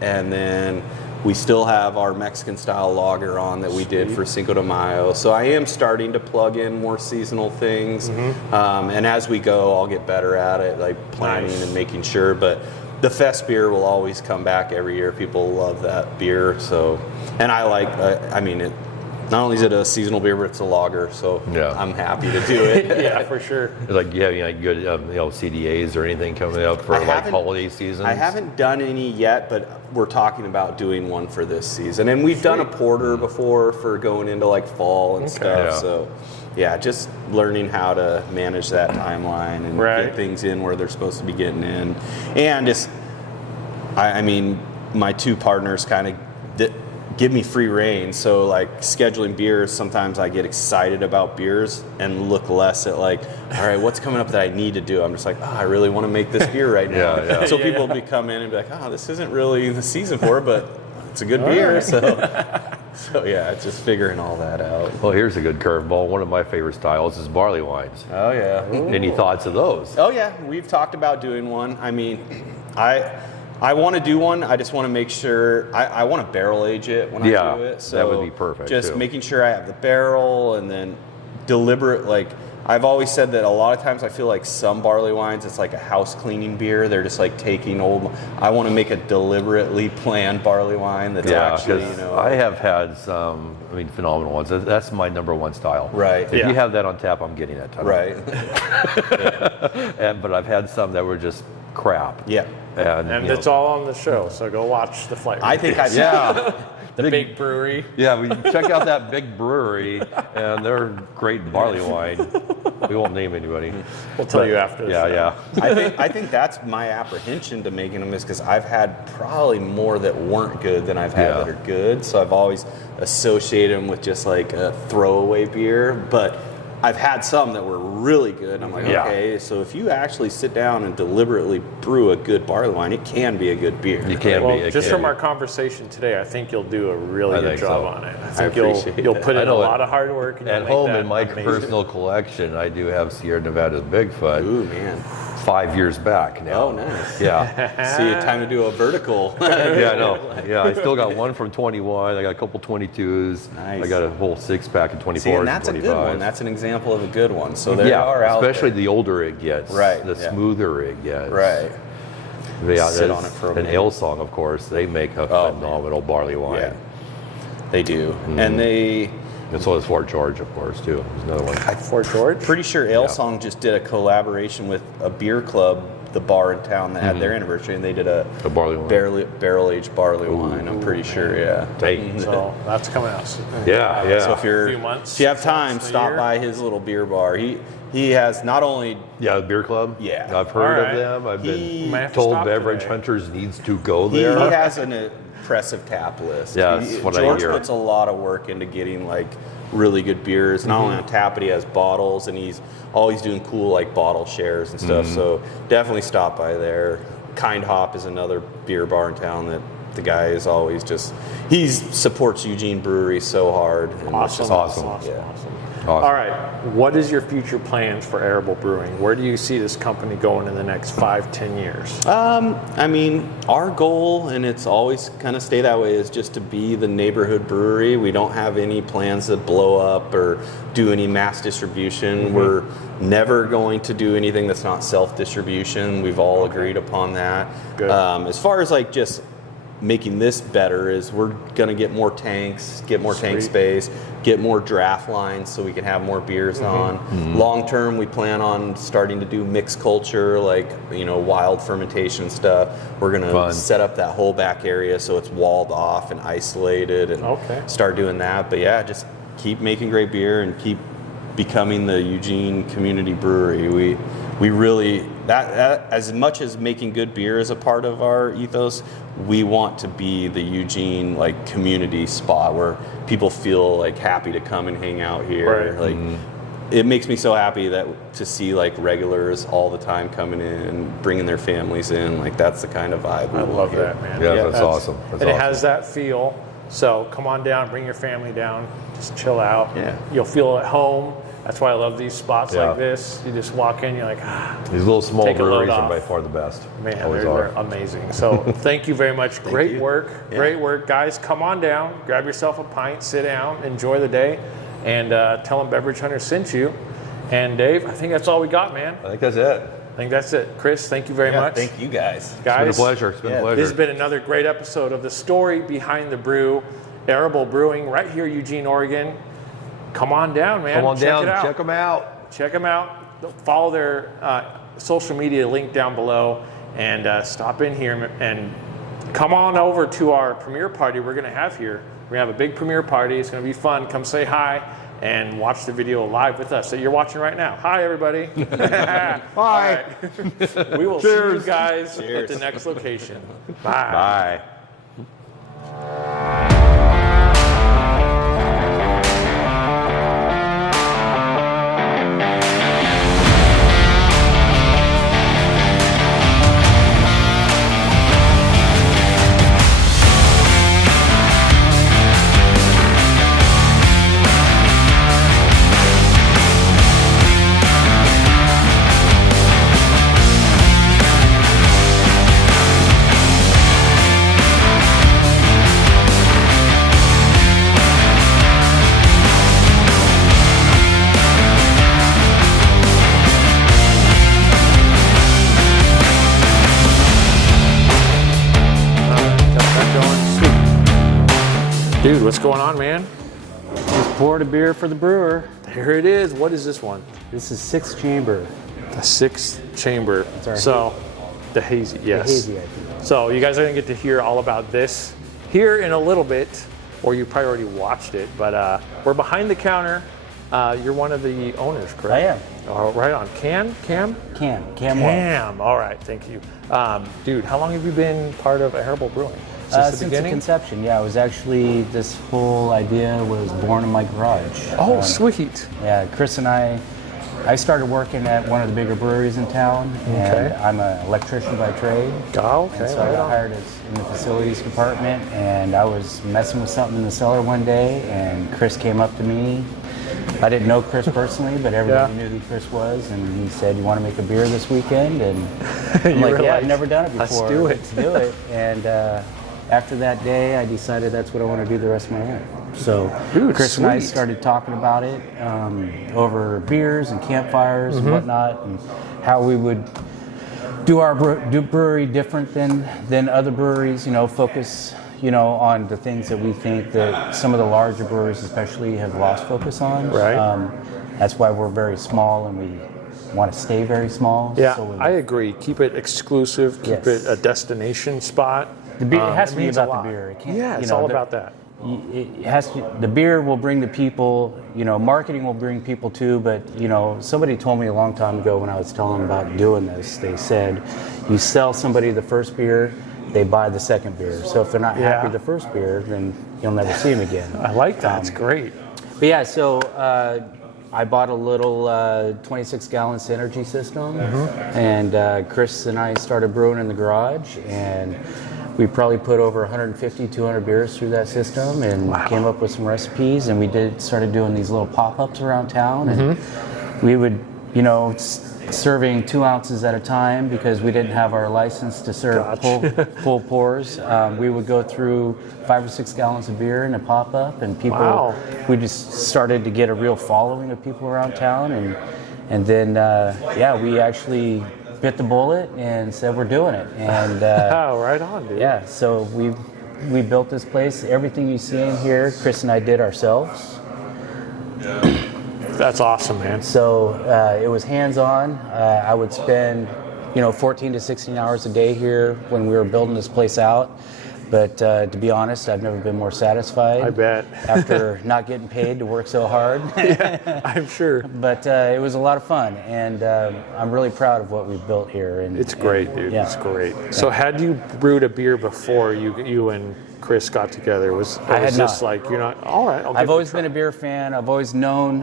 and then we still have our Mexican style lager on that we did for Cinco de Mayo. So I am starting to plug in more seasonal things, and as we go, I'll get better at it, like planning and making sure. But the fest beer will always come back every year. People love that beer. So, and I like. Not only is it a seasonal beer, but it's a lager. So I'm happy to do it. Yeah, for sure. Like, do you have any good CDAs or anything coming up for like holiday seasons? I haven't done any yet, but we're talking about doing one for this season. And we've done a porter before for going into like fall and stuff. Yeah. So yeah, just learning how to manage that timeline and get things in where they're supposed to be getting in. And just, my two partners kind of give me free reign. So like scheduling beers, sometimes I get excited about beers and look less at like, all right, what's coming up that I need to do? I'm just like, I really want to make this beer right now. So people will come in and be like, this isn't really the season for it, but it's a good beer. Right. So yeah, it's just figuring all that out. Well, here's a good curveball. One of my favorite styles is barley wines. Oh yeah. Any thoughts of those? Oh yeah, we've talked about doing one. I want to do one. I just want to make sure I want to barrel age it when I do it. So that would be perfect. Just too. making sure I have the barrel, and then deliberate. Like I've always said that a lot of times I feel like some barley wines, it's like a house cleaning beer. They're just like taking old. I want to make a deliberately planned barley wine that's actually, I have had some, phenomenal ones. That's my number one style. Right. If you have that on tap, I'm getting it. Right. But I've had some that were just crap. Yeah. And it's all on the show, so go watch the flight. I think the big brewery. Yeah, we check out that big brewery, and they're great barley wine. We won't name anybody. We'll tell you after this. Yeah. I think that's my apprehension to making them, is because I've had probably more that weren't good than I've had that are good. So I've always associated them with just like a throwaway beer. But I've had some that were really good. And I'm like, okay, so if you actually sit down and deliberately brew a good barley wine, it can be a good beer. You can Well, be. just from our conversation today, I think you'll do a really good job on it. I think appreciate you'll that. put in I know a lot of hard work. And At you'll make home that in my amazing. personal collection, I do have Sierra Nevada's Bigfoot. Ooh, man. 5 years back now. Oh, nice. Yeah. See, time to do a vertical. Yeah, I know. Yeah, I still got one from 21. I got a couple 22s. Nice. I got a whole 6-pack of 24s. See, and that's a and good 25s. one. That's an example of a good one. So there are out especially there. the older it gets. Right, The yeah. smoother it gets. Right. Yeah, Sit on it for a an minute. Ale Song, of course. They make a phenomenal barley wine. Yeah. They do. And they... And so does Fort George, of course, too. There's another one. Fort George. Pretty sure Ale Song just did a collaboration with a beer club the bar in town that had their anniversary, and they did a barley wine. barrel-aged barley wine. I'm pretty sure, yeah. So that's coming out soon. Yeah. So if A few months, if you have time, a stop year. by his little beer bar. He has not only Yeah, the beer club. Yeah. I've heard All right. of them. I've He- been Might have to told stop Beverage today. Hunters needs to go he there. has an impressive tap list. Yeah, that's what I George hear. puts a lot of work into getting like really good beers. Not only on tap, but he has bottles, and he's always doing cool like bottle shares and stuff. So definitely stop by there. Kind Hop is another beer bar in town that the guy is always just supports Eugene Brewery so hard. And it's just Awesome. Yeah. Awesome. All right, what is your future plans for Arable Brewing? Where do you see this company going in the next 5-10 years? I mean, our goal, and it's always kind of stay that way, is just to be the neighborhood brewery. We don't have any plans to blow up or do any mass distribution. We're never going to do anything that's not self-distribution. We've all agreed upon that. Good. As far as like just making this better is we're going to get more tanks, get more tank Sweet. space, get more draft lines so we can have more beers on. Long term, we plan on starting to do mixed culture, like, wild fermentation stuff. We're going to set up that whole back area so it's walled off and isolated and start doing that. But yeah, just keep making great beer and keep becoming the Eugene community brewery. We really, that as much as making good beer is a part of our ethos, we want to be the Eugene like community spot where people feel like happy to come and hang out here. Right. Like it makes me so happy to see like regulars all the time coming in, bringing their families in. Like that's the kind of vibe. I love that, man. Yeah, that's awesome. That's and it awesome. has that feel. So come on down, bring your family down, just chill out. Yeah. You'll feel at home. That's why I love these spots Yeah. like this. You just walk in, you're like, These little small Take a load breweries are off. by far the best. man, Always they're are. amazing. So thank you very much. Great you. work. Yeah. Great work. Guys, come on down, grab yourself a pint, sit down, enjoy the day, and tell them Beverage Hunter sent you. And Dave, I think that's all we got, man. I think that's it. I think that's it. Chris, thank you very much. Thank you guys. Guys, It's been a pleasure. It's been a pleasure. this has been another great episode of the Story Behind the Brew, Arable Brewing, right here, Eugene, Oregon. Come on down, man. Come on Check down, it out. check them out. Check them out. Follow their social media link down below, and stop in here and come on over to our premiere party we're going to have here. We're going to have a big premiere party. It's going to be fun. Come say hi and watch the video live with us that you're watching right now. Hi, everybody. Bye. We will see you guys at the next location. Bye. Bye. Dude, what's going on, man? Just poured a beer for the brewer. Here it is. What is this one? This is 6 chamber. A 6 chamber. our So, the hazy, yes. Hazy, I think. So you guys are gonna get to hear all about this here in a little bit, or you probably already watched it. But we're behind the counter. You're one of the owners, correct? I am. Oh, right on. Cam. Cam Wells. Cam. All right. Thank you, dude. How long have you been part of Arable Brewing? Since the Since the beginning. conception, yeah. It was actually, this whole idea was born in my garage. Oh, sweet. Yeah, Chris and I started working at one of the bigger breweries in town, and I'm an electrician by trade. Oh, okay. And so I Right got on. hired in the facilities department, and I was messing with something in the cellar one day, and Chris came up to me. I didn't know Chris personally, but everybody knew who Chris was, and he said, "You want to make a beer this weekend?" And I'm You like, were "Yeah, like, I've never done it "Let's before. do it." Let's do it." And after that day, I decided that's what I want to do the rest of my life. So Dude, Chris and I sweet. started talking about it over beers and campfires and whatnot, and how we would do our brewery different than other breweries. Focus on the things that we think that some of the larger breweries especially have lost focus on. Right. That's why we're very small, and we want to stay very small. Yeah, So I agree. Keep it exclusive. Keep Yes. it a destination spot. the beer, it has to be means a about lot. the beer. It can't, Yeah, you it's know, all the- about that. It has to, the beer will bring the people, you know, marketing will bring people too, but, you know, somebody told me a long time ago when I was telling them about doing this, they said, you sell somebody the first beer, they buy the second beer. So if they're not happy with the first beer, then you'll never see them again. I like that. It's great. But yeah, so I bought a little 26-gallon Synergy system, and Chris and I started brewing in the garage, and we probably put over 150, 200 beers through that system, and came up with some recipes, and we started doing these little pop-ups around town, and we would, you know, serving 2 ounces at a time because we didn't have our license to serve full pours. We would go through 5 or 6 gallons of beer in a pop-up, and people, we just started to get a real following of people around town, and then we actually bit the bullet and said we're doing it. And Oh, right on, dude. yeah, so we built this place. Everything you see in here, Chris and I did ourselves. That's awesome, man. So it was hands-on. I would spend, 14 to 16 hours a day here when we were building this place out. But to be honest, I've never been more satisfied. I bet. After not getting paid to work so hard. Yeah, I'm sure. But it was a lot of fun, and I'm really proud of what we've built here. And It's great, dude. Yeah. It's great. So had you brewed a beer before you and Chris got together? I had just not. like, you're not, all right, I'll give I've it a always try. been a beer fan. I've always known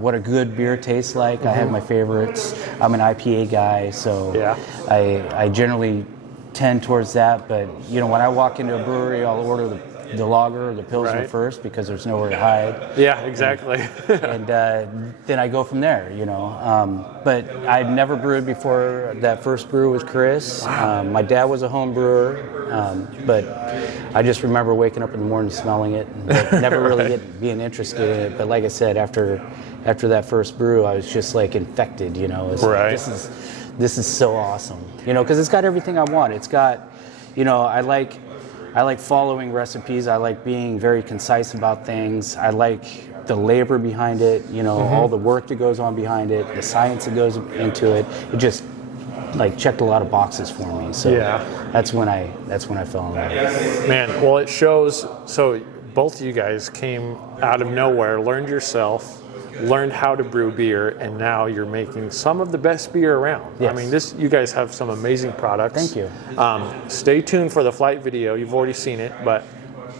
what a good beer tastes like. I have my favorites. I'm an IPA guy, so Yeah. I generally tend towards that. But when I walk into a brewery, I'll order the lager or the pilsner Right. first because there's nowhere to hide. Yeah, exactly. And then I go from there, But I'd never brewed before that first brew with Chris. My dad was a home brewer, but I just remember waking up in the morning smelling it, but never really being interested in it. But like I said, after that first brew, I was just like infected, It's like, Right. this is so awesome, because it's got everything I want. It's got, I like following recipes. I like being very concise about things. I like the labor behind it, all the work that goes on behind it, the science that goes into it. It just checked a lot of boxes for me. So Yeah. that's when I fell in love. Man, well, it shows. So both of you guys came out of nowhere, learned yourself, learned how to brew beer, and now you're making some of the best beer around. Yes. I mean, you guys have some amazing products. Thank you. Stay tuned for the flight video. You've already seen it, but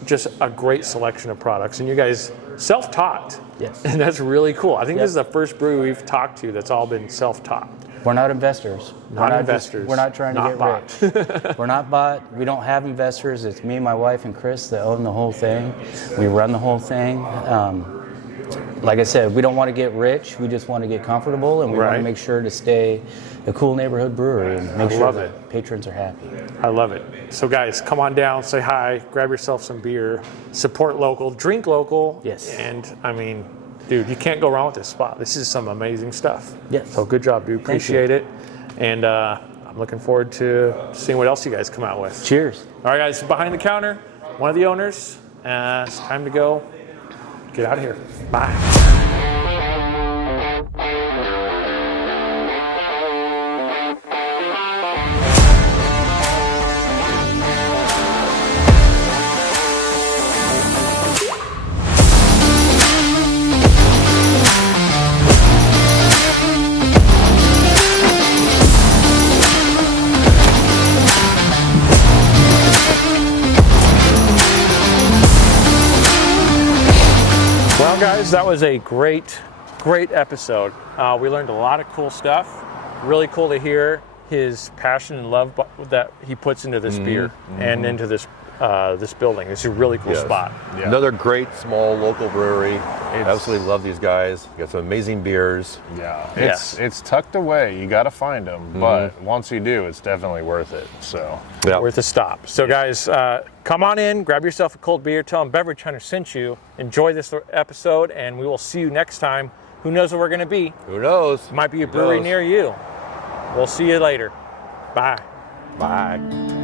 just a great selection of products. And you guys self-taught. Yes. And that's really cool. I think Yep. this is the first brew we've talked to that's all been self-taught. We're not investors. Not investors. We're not trying to Not get bought. rich. We're not bought. We don't have investors. It's me, my wife, and Chris that own the whole thing. We run the whole thing. Like I said, we don't want to get rich. We just want to get comfortable, and we want Right. to make sure to stay a cool neighborhood brewery and make sure love that it. patrons are happy. I love it. So guys, come on down, say hi, grab yourself some beer, support local, drink local. Yes. And I mean, dude, you can't go wrong with this spot. This is some amazing stuff. Yes. So good job, dude. Thank Appreciate it. And I'm looking forward to seeing what else you guys come out with. Cheers. All right, guys, behind the counter, one of the owners. It's time to go. Get out of here. Bye. Well, guys, that was a great episode. We learned a lot of cool stuff. Really cool to hear his passion and love that he puts into this beer and into this building. It's a really cool spot. Yeah. Another great small local brewery. Absolutely love these guys. Got some amazing beers. Yeah, Yes. it's tucked away. You got to find them, but once you do, it's definitely worth it. So Yeah. Worth a stop. So, guys, come on in, grab yourself a cold beer, tell them Beverage Hunter sent you. Enjoy this episode, and we will see you next time. Who knows where we're going to be? Who knows? Might be a brewery knows? near you. We'll see you later. Bye. Bye.